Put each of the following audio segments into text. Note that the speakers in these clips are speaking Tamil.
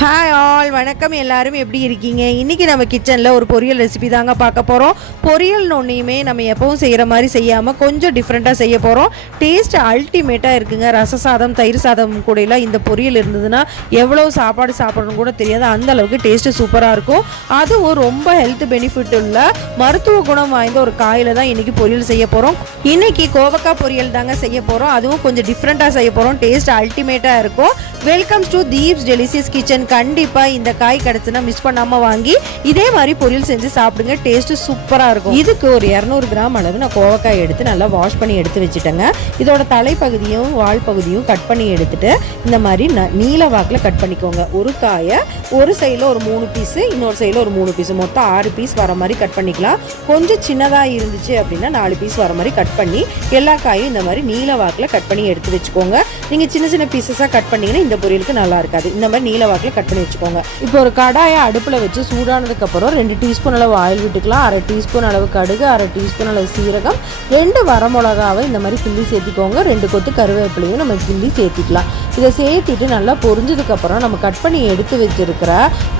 ஹாய் ஆல், வணக்கம். எல்லாரும் எப்படி இருக்கீங்க? இன்றைக்கி நம்ம கிச்சனில் ஒரு பொரியல் ரெசிபி தாங்க பார்க்க போகிறோம். பொரியல் ஒன்றையுமே நம்ம எப்பவும் செய்கிற மாதிரி செய்யாமல் கொஞ்சம் டிஃப்ரெண்ட்டாக செய்ய போகிறோம். டேஸ்ட் அல்டிமேட்டாக இருக்குங்க. ரச சாதம், தயிர் சாதம் கூடலாம் இந்த பொரியல் இருந்ததுன்னா எவ்வளோ சாப்பாடு சாப்பிடணும் கூட தெரியாது, அந்த அளவுக்கு டேஸ்ட்டு சூப்பராக இருக்கும். அதுவும் ரொம்ப ஹெல்த் பெனிஃபிட் உள்ள மருத்துவ குணம் வாய்ந்த ஒரு காயில் தான் இன்றைக்கி பொரியல் செய்ய போகிறோம். இன்றைக்கி கோவக்காய் பொரியல் தாங்க செய்ய போகிறோம். அதுவும் கொஞ்சம் டிஃப்ரெண்ட்டாக செய்ய போகிறோம். டேஸ்ட் அல்டிமேட்டாக இருக்கும். Welcome to Deep's delicious kitchen. கண்டிப்பாக இந்த காய் கிடச்சுன்னா மிஸ் பண்ணாமல் வாங்கி இதே மாதிரி பொரியல் செஞ்சு சாப்பிடுங்க. டேஸ்ட்டு சூப்பராக இருக்கும். இதுக்கு ஒரு 200 கிராம் அளவு நான் கோவக்காய் எடுத்து நல்லா வாஷ் பண்ணி எடுத்து வச்சுட்டேங்க. இதோட தலைப்பகுதியும் வால் பகுதியும் கட் பண்ணி எடுத்துட்டு இந்த மாதிரி நீல வாக்கில் கட் பண்ணிக்கோங்க. ஒரு காயை ஒரு சைடில் ஒரு 3 பீஸு, இன்னொரு சைடில் ஒரு 3 பீஸு, மொத்தம் 6 பீஸ் வர மாதிரி கட் பண்ணிக்கலாம். கொஞ்சம் சின்னதாக இருந்துச்சு அப்படின்னா 4 பீஸ் வர மாதிரி கட் பண்ணி எல்லா காயும் இந்த மாதிரி நீல வாக்கில் கட் பண்ணி எடுத்து வச்சுக்கோங்க. நீங்கள் சின்ன சின்ன பீசஸாக கட் பண்ணிங்கன்னா இந்த பொரியலுக்கு நல்லா இருக்காது. இந்த மாதிரி நீல வாக்கில் கட் பண்ணி வச்சுக்கோங்க. இப்போ ஒரு கடாயை அடுப்பில் வச்சு சூடானதுக்கப்புறம் 2 டீஸ்பூன் அளவு ஆயில் விட்டுக்கலாம். 1/2 டீஸ்பூன் அளவு கடுகு, 1/2 டீஸ்பூன் அளவு சீரகம், 2 வரமிளகாவை இந்த மாதிரி கிள்ளி சேர்த்திக்கோங்க. 2 கொத்து கருவேப்பிலையும் நம்ம கிள்ளி சேர்த்திக்கலாம். இதை சேர்த்திட்டு நல்லா பொரிஞ்சதுக்கப்புறம் நம்ம கட் பண்ணி எடுத்து வச்சிருக்கிற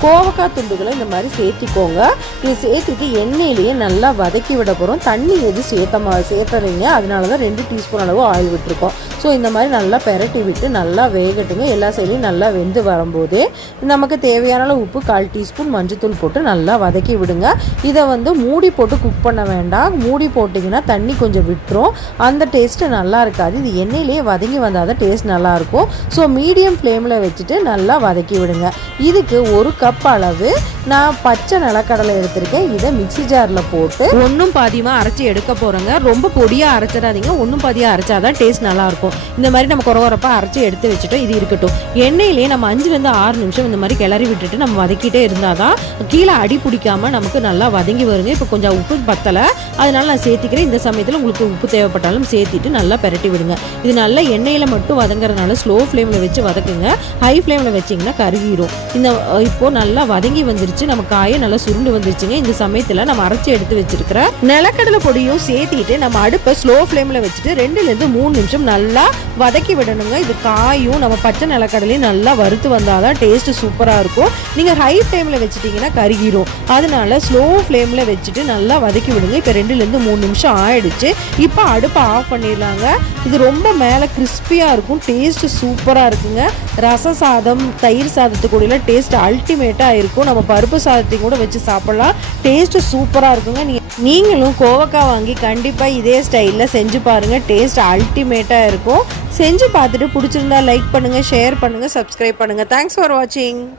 கோவக்காய் துண்டுகளை இந்த மாதிரி சேர்த்திக்கோங்க. இதை சேர்த்துட்டு எண்ணெயிலேயே நல்லா வதக்கி விட போகிறோம். தண்ணி எது சேர்த்துறீங்க, அதனால தான் 2 டீஸ்பூன் அளவு ஆயில் விட்டுருக்கோம். ஸோ இந்த மாதிரி நல்லா பெரட்டி விட்டு நல்லா வேகட்டுங்க. எல்லா சைட்லையும் நல்லா வெந்து வரும்போதே நமக்கு தேவையான அளவு உப்பு, 1/4 டீஸ்பூன் மஞ்சத்தூள் போட்டு நல்லா வதக்கி விடுங்க. இதை மூடி போட்டு குக் பண்ண வேண்டாம். மூடி போட்டிங்கன்னா தண்ணி கொஞ்சம் விட்டுரும், அந்த டேஸ்ட்டு நல்லா இருக்காது. இது எண்ணெயிலேயே வதங்கி வந்தால் தான் டேஸ்ட் நல்லாயிருக்கும். ஸோ மீடியம் ஃப்ளேமில் வச்சுட்டு நல்லா வதக்கி விடுங்க. இதுக்கு 1 கப் அளவு நான் பச்சை நிலக்கடலை எடுத்திருக்கேன். இதை மிக்சி ஜாரில் போட்டு ஒன்றும் பாதியமாக அரைச்சி எடுக்க போகிறேங்க. ரொம்ப பொடியாக அரைச்சிடாதீங்க, ஒன்றும் பாதியாக அரைச்சாதான் டேஸ்ட் நல்லாயிருக்கும். இந்த மாதிரி நம்ம குறவரப்பாக அரைச்சி எடுத்து வச்சுட்டோம். இது இருக்கட்டும். எண்ணெயிலேயே நம்ம 5 to 6 நிமிஷம் இந்த மாதிரி கிளறி விட்டுட்டு நம்ம வதக்கிட்டே இருந்தால் தான் கீழே அடி பிடிக்காமல் நமக்கு நல்லா வதங்கி வருங்க. இப்போ கொஞ்சம் உப்பு பத்தலை, அதனால நான் சேர்த்திக்கிறேன். இந்த சமயத்தில் உங்களுக்கு உப்பு தேவைப்பட்டாலும் சேர்த்திட்டு நல்லா பெரட்டி விடுங்க. இது நல்லா எண்ணெயில் மட்டும் வதங்குறதுனால ஸ்லோ ஃப்ளேமில் வச்சு வதக்குங்க. ஹை ஃப்ளேமில் வச்சிங்கன்னா கருகிரும். இப்போது நல்லா வதங்கி வந்துருச்சு. நம்ம காயை நல்லா சுருண்டு வந்துருச்சுங்க. இந்த சமயத்தில் நம்ம அரைச்சி எடுத்து வச்சிருக்கிற நிலக்கடலை பொடியும் சேர்த்திட்டு நம்ம அடுப்பை ஸ்லோ ஃப்ளேமில் வச்சுட்டு 2 to 3 நிமிஷம் நல்லா வதக்கி விடணுங்க. இது காயும் நம்ம பச்சை நிலக்கடலையும் நல்லா வறுத்து வந்தால் தான் டேஸ்ட்டு சூப்பராக இருக்கும். நீங்கள் ஹை ஃப்ளேமில் வச்சுட்டிங்கன்னா கருகிரும். அதனால ஸ்லோ ஃப்ளேமில் வச்சுட்டு நல்லா வதக்கி விடுங்க. இப்போ 2 to 3 நிமிஷம் ஆயிடுச்சு. இப்போ அடுப்பை ஆஃப் பண்ணிடலாங்க. இது ரொம்ப மேலே கிறிஸ்பியாக இருக்கும். டேஸ்ட்டு சூப்பராக இருக்குங்க. ரச சாதம், தயிர் சாதத்துக்கூட டேஸ்ட் அல்டிமேட்டாக இருக்கும். நம்ம பருப்பு சாதத்தையும் கூட வச்சு சாப்பிட்லாம். டேஸ்ட்டு சூப்பராக இருக்குங்க. நீங்களும் கோவக்காய் வாங்கி கண்டிப்பாக இதே ஸ்டைலில் செஞ்சு பாருங்கள். டேஸ்ட் அல்டிமேட்டாக இருக்கும். செஞ்சு பார்த்துட்டு பிடிச்சிருந்தா லைக் பண்ணுங்கள், ஷேர் பண்ணுங்கள், சப்ஸ்கிரைப் பண்ணுங்கள். தேங்க்ஸ் ஃபார் வாட்சிங்.